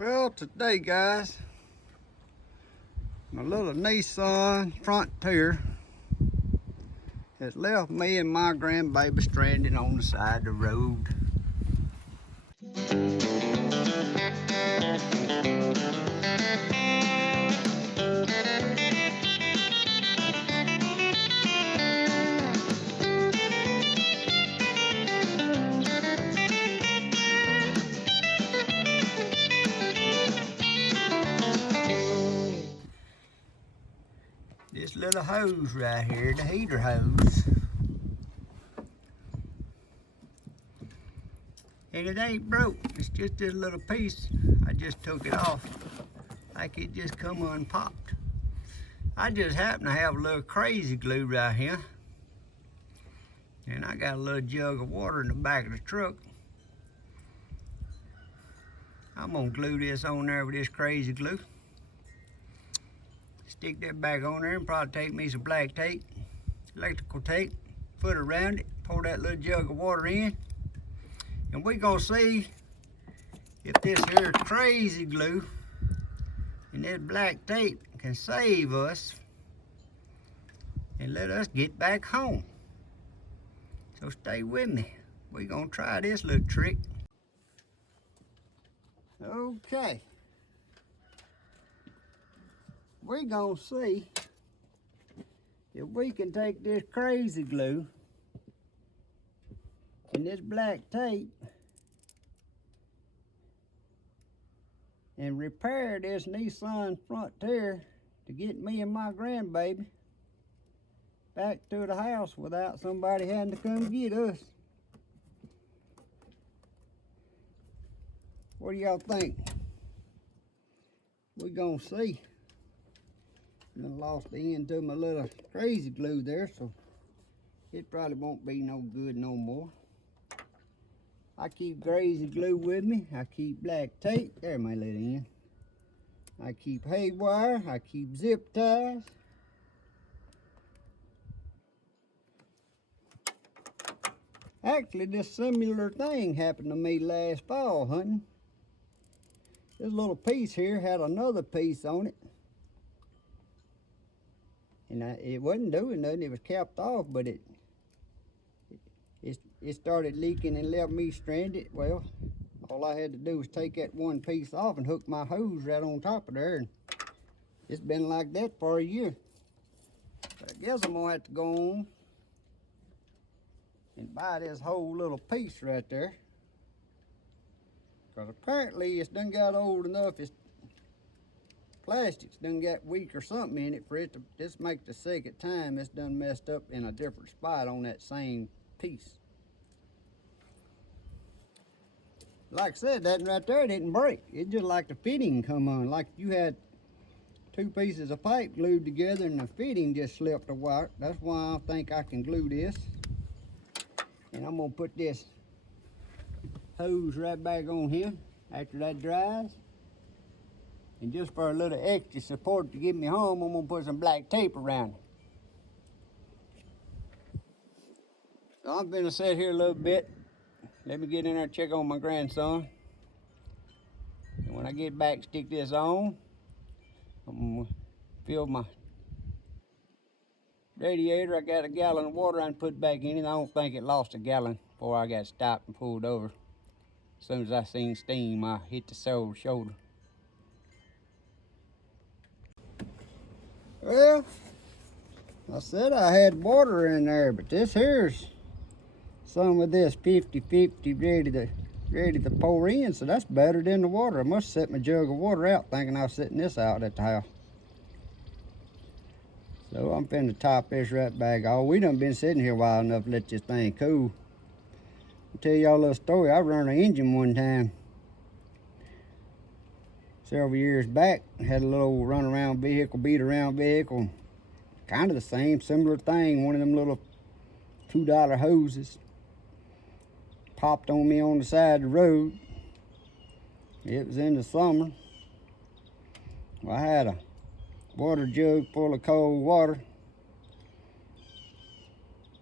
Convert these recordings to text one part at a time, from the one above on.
Well, today, guys, my little Nissan Frontier has left me and my grandbaby stranded on the side of the road. This little hose right here, the heater hose, and it ain't broke. It's just this little piece. I just took it off like it just come unpopped. I just happen to have a little Krazy Glue right here, and I got a little jug of water in the back of the truck. I'm gonna glue this on there with this Krazy Glue. Stick that back on there and probably take me some black tape, electrical tape, put it around it, pour that little jug of water in, and we're gonna see if this here Krazy Glue and this black tape can save us and let us get back home. So stay with me. We're gonna try this little trick. Okay. We're gonna see if we can take this Krazy Glue and this black tape and repair this Nissan Frontier to get me and my grandbaby back to the house without somebody having to come get us. What do y'all think? We're gonna see. I lost the end to my little Krazy Glue there, so it probably won't be no good no more. I keep Krazy Glue with me. I keep black tape. There, my little end. I keep hay wire. I keep zip ties. Actually, this similar thing happened to me last fall hunting. This little piece here had another piece on it. And it wasn't doing nothing, it was capped off, but it started leaking and left me stranded. Well, all I had to do was take that one piece off and hook my hose right on top of there. And it's been like that for a year. But I guess I'm gonna have to go on and buy this whole little piece right there. Because apparently it's done got old enough, plastics done got weak or something in it for it to, this make the second time it's done messed up in a different spot on that same piece. Like I said, that right there didn't break. It just like the fitting come on, like you had two pieces of pipe glued together and the fitting just slipped apart. That's why I think I can glue this. And I'm gonna put this hose right back on here after that dries. And just for a little extra support to get me home, I'm gonna put some black tape around it. So I'm gonna sit here a little bit. Let me get in there and check on my grandson. And when I get back, stick this on. I'm gonna fill my radiator. I got a gallon of water I put back in it. I don't think it lost a gallon before I got stopped and pulled over. As soon as I seen steam, I hit the shoulder. Well, I said I had water in there, but this here's some of this 50-50 ready to pour in, so that's better than the water. I must set my jug of water out thinking I was setting this out at the house. So I'm finna top this right back off. We done been sitting here a while enough to let this thing cool. I'll tell y'all a little story. I run an engine one time several years back. Had a little run around vehicle, beat around vehicle. Kind of the same, similar thing. One of them little $2 hoses popped on me on the side of the road. It was in the summer. Well, I had a water jug full of cold water.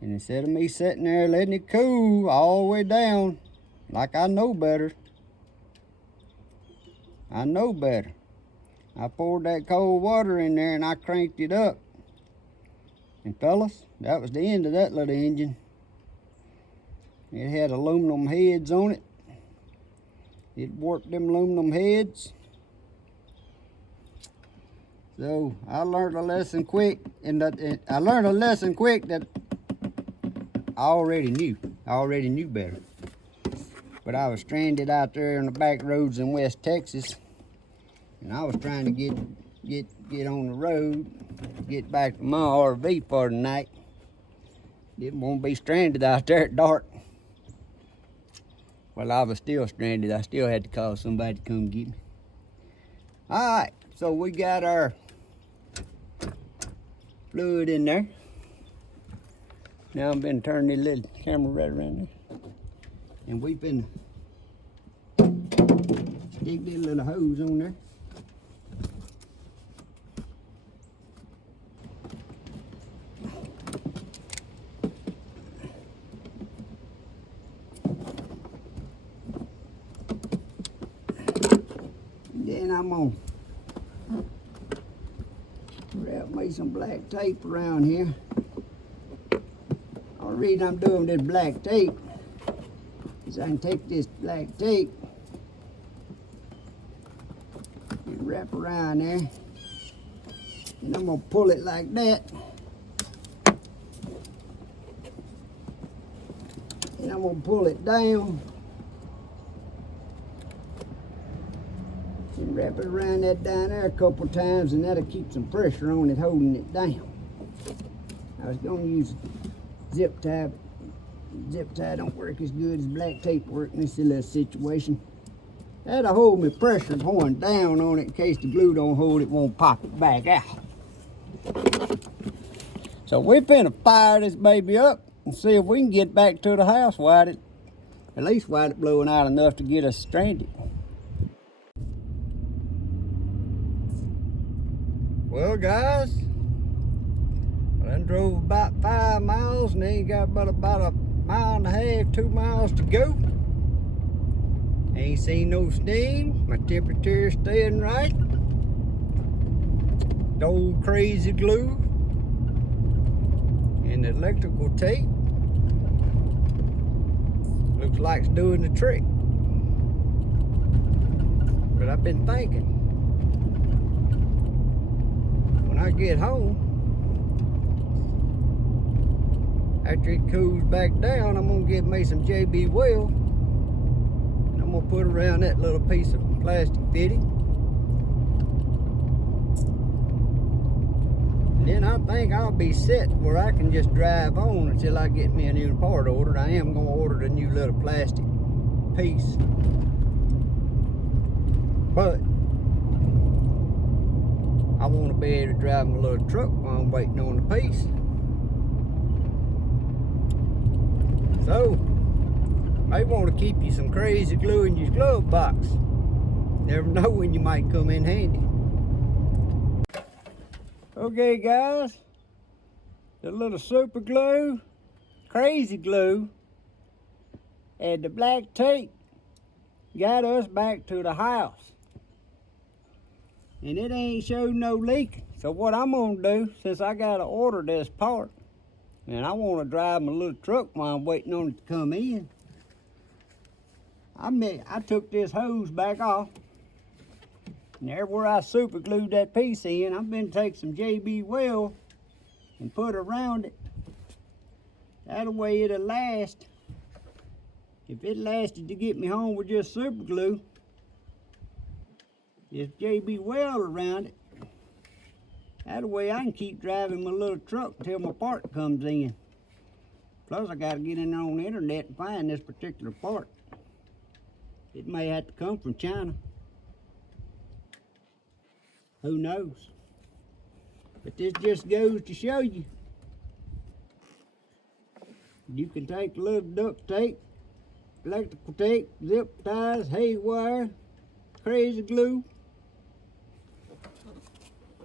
And instead of me sitting there letting it cool all the way down, like I know better, I know better. I poured that cold water in there and I cranked it up. And fellas, that was the end of that little engine. It had aluminum heads on it. It warped them aluminum heads. So I learned a lesson quick, and I learned a lesson quick that I already knew better. But I was stranded out there on the back roads in West Texas, and I was trying to get on the road, get back to my RV for the night. Didn't want to be stranded out there at dark. Well, I was still stranded. I still had to call somebody to come get me. All right, so we got our fluid in there. Now I'm been turning the little camera right around there. And we've been stick this little hose on there. Then I'm gonna wrap me some black tape around here. The reason I'm doing this black tape is I can take this black tape and wrap around there, and I'm gonna pull it like that, and I'm gonna pull it down and wrap it around that down there a couple times, and that'll keep some pressure on it, holding it down. I was gonna use zip tie. Zip tie don't work as good as black tape work in this little situation. That'll hold me pressure going down on it in case the glue don't hold it, won't pop it back out. So we're finna fire this baby up and see if we can get back to the house without it, at least without it blowing out enough to get us stranded. Well, guys, I done drove about 5 miles and then got about a mile and a half, 2 miles to go. Ain't seen no steam. My temperature's staying right. The old Krazy Glue and the electrical tape looks like it's doing the trick. But I've been thinking, when I get home, after it cools back down, I'm gonna get me some JB Weld, and I'm gonna put around that little piece of plastic fitting. And then I think I'll be set where I can just drive on until I get me a new part ordered. I am gonna order the new little plastic piece. But I wanna be able to drive my little truck while I'm waiting on the piece. So, may want to keep you some Krazy Glue in your glove box. Never know when you might come in handy. Okay, guys, the little super glue, Krazy Glue, and the black tape got us back to the house. And it ain't showed no leaking. So what I'm gonna do, since I gotta order this part, and I want to drive my little truck while I'm waiting on it to come in, I took this hose back off, and there where I super glued that piece in, I'm going to take some JB Weld and put around it. That way it'll last. If it lasted to get me home with just super glue, just JB Weld around it. That way I can keep driving my little truck until my part comes in. Plus I gotta get in there on the internet and find this particular part. It may have to come from China. Who knows? But this just goes to show you. You can take a little duct tape, electrical tape, zip ties, haywire, Krazy Glue.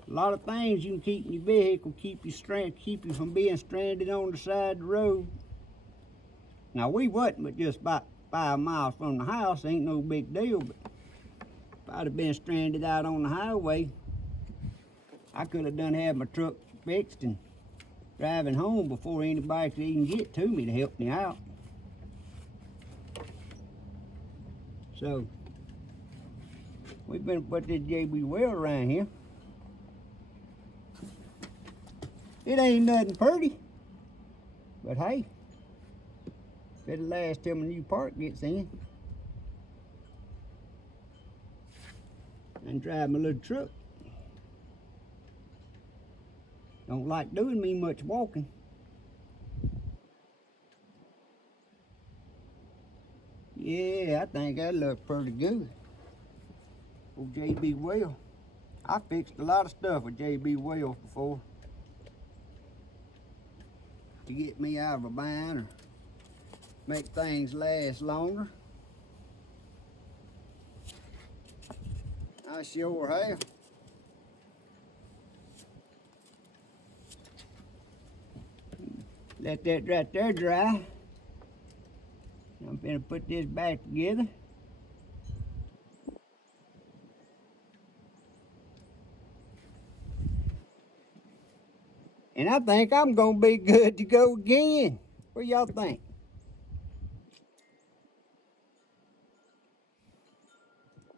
A lot of things you can keep in your vehicle, keep you from being stranded on the side of the road. Now we wasn't but just about 5 miles from the house, ain't no big deal, but If I'd have been stranded out on the highway, I could have done had my truck fixed and driving home before anybody could even get to me to help me out. So we've been put this JB well around here. It ain't nothing pretty, but hey, it'll last till my new part gets in. And drive my little truck. Don't like doing me much walking. Yeah, I think that looks pretty good. Old JB well. I fixed a lot of stuff with JB wells before to get me out of a bind or make things last longer. I sure have. Let that right there dry. I'm gonna put this back together. And I think I'm gonna be good to go again. What y'all think?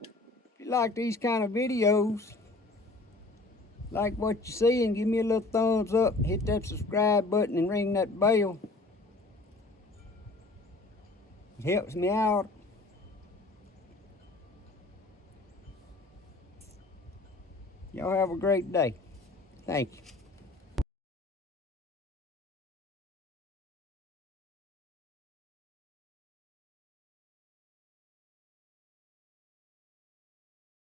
If you like these kind of videos, like what you see, and give me a little thumbs up, hit that subscribe button and ring that bell. It helps me out. Y'all have a great day. Thank you.